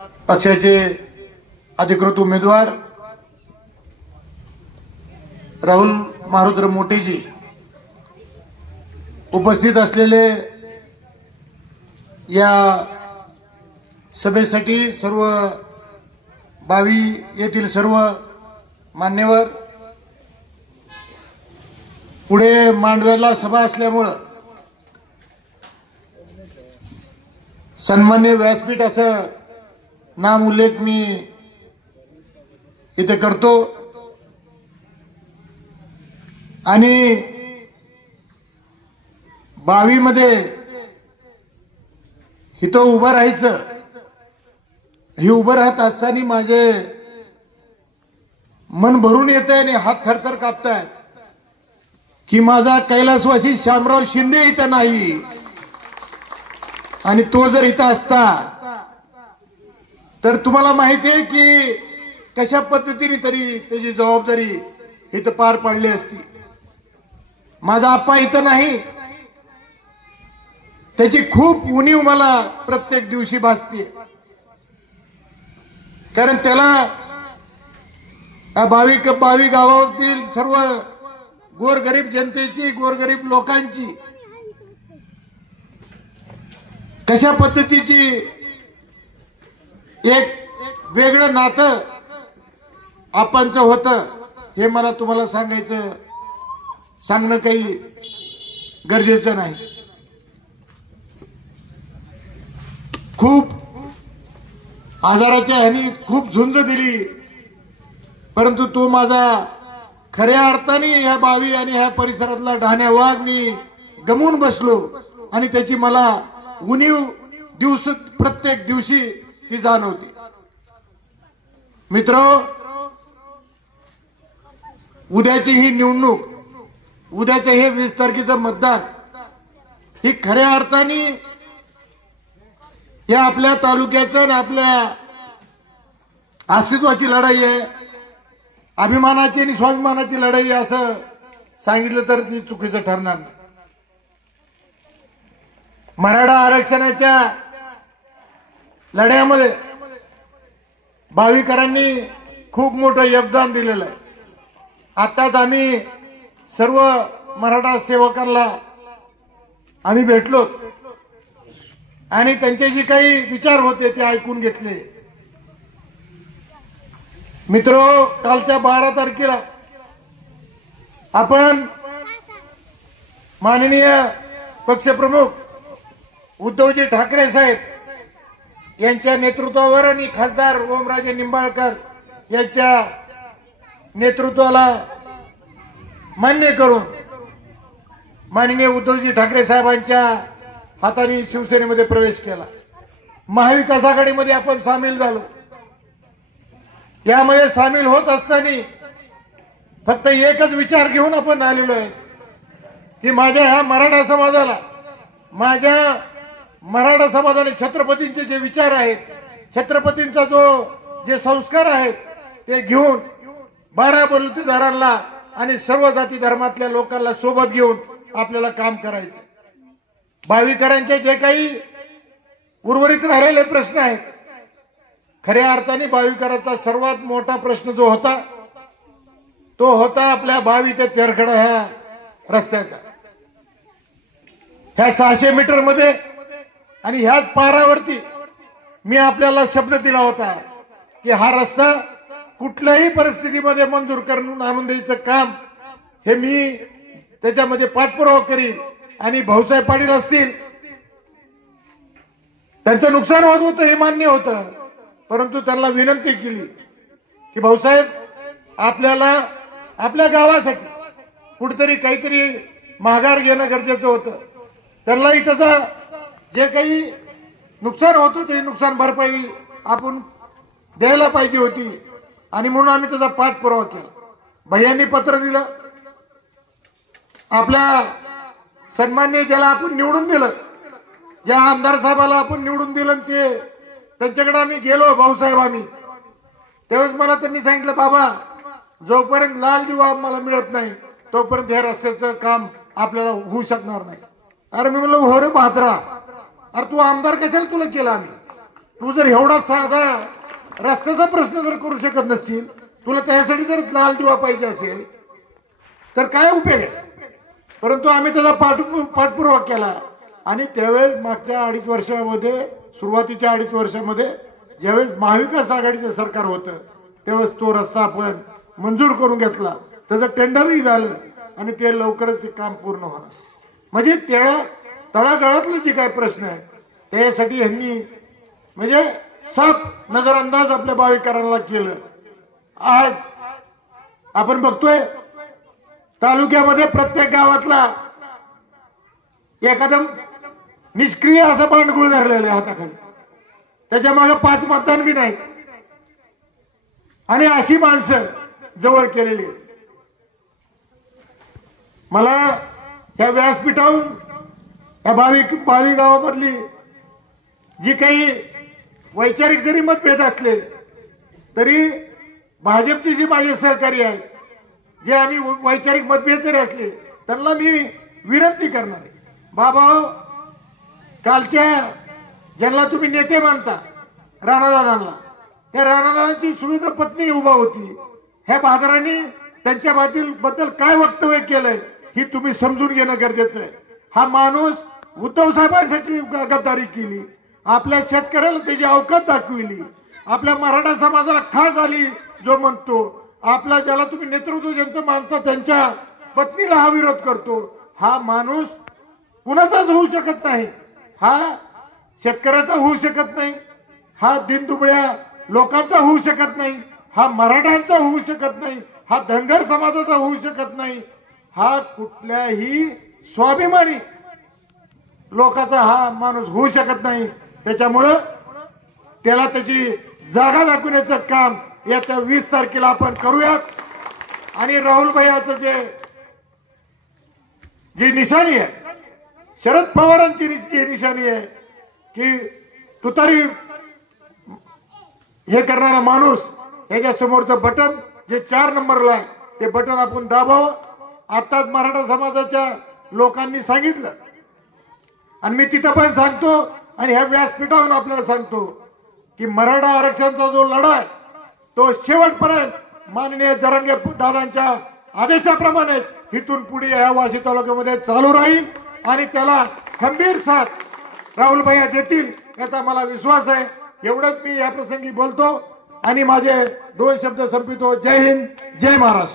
पक्षाचे अधिकृत उमेदवार राहुल मारुद्र मोटेजी उपस्थित असलेले या सभेसाठी सर्व बावी येथील सर्व मान्यवर, पुढे मांडव्याला सभा असल्यामुळे सन्मान्य व्यासपीठ असं नाम उल्लेख मी इथे करतो आणि बावीमध्ये इथं उभं राहायचं. हे उभं राहत असताना माझे मन भरून येत आहे आणि हात थरथर कापतायत की माझा कैलासवासी शामराव शिंदे इथं नाही, आणि तो जर इथं असता तर तुम्हाला माहिती आहे की कशा पद्धतीने तरी त्याची जबाबदारी इथं पार पाडली असती. माझा आप्पा इथं नाही, त्याची खूप उणीव मला प्रत्येक दिवशी भासते, कारण त्याला बावी गावातील सर्व गोरगरीब जनतेची, गोरगरीब लोकांची कशा पद्धतीची एक वेगळं नातं आपणचं होतं हे मला तुम्हाला सांगणं काही गरजेचं नाही. खूप आजाराच्या ह्यानी खूप झुंज दिली, परंतु तो माझा खऱ्या अर्थाने या बावी आणि ह्या परिसरातला ढाण्या वाघ मी गमवून बसलो, आणि त्याची मला उणीव प्रत्येक दिवशी ती जाणवती. मित्र, उद्याची ही निवडणूक, उद्याचं हे 20 तारखेचं मतदान, ही खऱ्या अर्थाने या आपल्या तालुक्याचं आणि आपल्या अस्तित्वाची लढाई आहे, अभिमानाची आणि स्वाभिमानाची लढाई असं सांगितलं तर ती चुकीचं ठरणार नाही. मराठा आरक्षणाच्या लढ्यामध्ये भाविकरांनी खूप मोठं योगदान दिलेलं आहे. आताच आम्ही सर्व मराठा सेवकांना आम्ही भेटलो आणि त्यांचे जे काही विचार होते ते ऐकून घेतले. मित्रो, कालच्या 12 तारखेला आपण माननीय पक्षप्रमुख उद्धवजी ठाकरे साहेब यांच्या नेतृत्वावर आणि खासदार ओमराजे निंबाळकर यांच्या नेतृत्वाला मान्य करून माननीय उद्धवजी ठाकरे साहेबांच्या हाताने शिवसेनेमध्ये प्रवेश केला. महाविकास आघाडीमध्ये आपण सामील झालो. यामध्ये सामील होत असताना फक्त एकच विचार घेऊन आपण आलेलो आहे की माझ्या ह्या मराठा समाजाला, माझ्या मराठा समाजाने छत्रपतींचे जे विचार आहेत, छत्रपतींचा जे संस्कार आहेत ते घेऊन 12 बलुतेदारांना आणि सर्व जाती धर्मातल्या लोकांना सोबत घेऊन आपल्याला काम करायचं. भाविकरांचे जे काही उर्वरित राहिलेले प्रश्न आहेत, खऱ्या अर्थाने भाविकरांचा सर्वात मोठा प्रश्न जो होता तो होता आपल्या बावी ते तेरखडा ह्या रस्त्याचा. ह्या 600 मीटर मध्ये आणि ह्याच पारावरती मी आपल्याला शब्द दिला होता की हा रस्ता कुठल्याही परिस्थितीमध्ये मंजूर करून आणून द्यायचं काम हे मी त्याच्यामध्ये पाठपुरावा करीन. आणि भाऊसाहेब पाटील असतील, त्यांचं नुकसान होत होतं हे मान्य होतं, परंतु त्यांना विनंती केली की भाऊसाहेब, आपल्याला आपल्या गावासाठी कुठेतरी काहीतरी माघार घेणं गरजेचं होतं. त्यांनाही त्याचं जे काही नुकसान होतं ते नुकसान भरपाई आपण द्यायला पाहिजे होती, आणि म्हणून आम्ही त्याचा पाठपुरावा केला. भैयांनी पत्र दिलं. आपल्या सन्मान्य ज्याला आपण निवडून दिलं, ज्या आमदार साहेबाला आपण निवडून दिलं, ते त्यांच्याकडे आम्ही गेलो भाऊसाहेब आम्ही. त्यावेळेस मला त्यांनी सांगितलं, बाबा, जोपर्यंत लाल दिवा आम्हाला मिळत नाही तोपर्यंत या रस्त्याचं काम आपल्याला होऊ शकणार नाही. अरे मी म्हणलं, हो रे बहादरा, अरे तू आमदार कशाला तुला केला आम्ही? तू जर एवढा साधा रस्त्याचा प्रश्न जर करू शकत नसतील, तुला त्यासाठी जर लाल दिवा पाहिजे असेल तर काय उपयोग आहे? परंतु आम्ही त्याचा पाठपुरावा केला आणि त्यावेळेस मागच्या 2.5 वर्षामध्ये, सुरुवातीच्या 2.5 वर्षामध्ये ज्यावेळेस महाविकास आघाडीचं सरकार होतं त्यावेळेस तो रस्ता आपण मंजूर करून घेतला, त्याचं टेंडरही झालं आणि ते लवकरच ते काम पूर्ण होणार. म्हणजे तळागाळातले जे काही प्रश्न आहेत त्यासाठी यांनी म्हणजे साफ नजरअंदाज आपल्या भाविकांना केलं. आज आपण बघतोय तालुक्यामध्ये प्रत्येक गावातला एखादा निष्क्रिय असं बांडगुळ धरलेलं आहे हाताखाली, त्याच्या मागे 5 मतदान बी नाहीत आणि अशी माणसं जवळ केलेली आहेत. मला या व्यासपीठावरून या भावी गावामधली जी काही वैचारिक जरी मतभेद असले तरी भाजपचे जे माझे सहकारी आहेत, जे आम्ही वैचारिक मतभेद जरी असले त्यांना मी विनंती करणार आहे, बाबा कालच्या ज्यांना तुम्ही नेते मानता राणादादांना, त्या राणादादांची सुविधा पत्नी उभा होती, ह्या बाजारांनी त्यांच्या बद्दल काय वक्तव्य केलंय ही तुम्ही समजून घेणं गरजेचं आहे. हा माणूस उद्धव साहेबांसाठी गद्दारी केली, आपल्या शेतकऱ्याला त्याची अवकात दाखविली, आपल्या मराठा समाजाला खास आली जो म्हणतो, आपला ज्याला तुम्ही नेतृत्व ज्यांचं मानता त्यांच्या पत्नीला हा विरोध करतो, हा माणूस कुणाचाच होऊ शकत नाही, हा शेतकऱ्याचा होऊ शकत नाही, हा दिनदुबळ्या लोकांचा होऊ शकत नाही, हा मराठ्यांचा होऊ शकत नाही, हा धनगर समाजाचा होऊ शकत नाही, हा कुठल्याही स्वाभिमानी लोकांचा हा माणूस होऊ शकत नाही. त्याच्यामुळं त्याला त्याची जागा दाखवण्याचं काम येत्या 20 तारखेला आपण करूयात. आणि राहुल भैयाचं जी निशाणी आहे, शरद पवारांची जी निशाणी आहे की तुतारी हे करणारा माणूस, याच्या समोरचं बटन जे 4 नंबरला आहे ते बटन आपण दाबावं. आताच मराठा समाजाच्या लोकांनी सांगितलं आणि मी तिथं पण सांगतो आणि ह्या व्यासपीठावरून आपल्याला सांगतो की मराठा आरक्षणाचा जो लढा आहे तो शेवटपर्यंत माननीय जरांगे दादांच्या आदेशाप्रमाणेच इथून पुढे या वाशी तालुक्यामध्ये चालू राहील आणि त्याला खंबीर साथ राहुल भैया देतील याचा मला विश्वास आहे. एवढंच मी या प्रसंगी बोलतो आणि माझे 2 शब्द संपवितो. जय हिंद, जय महाराष्ट्र.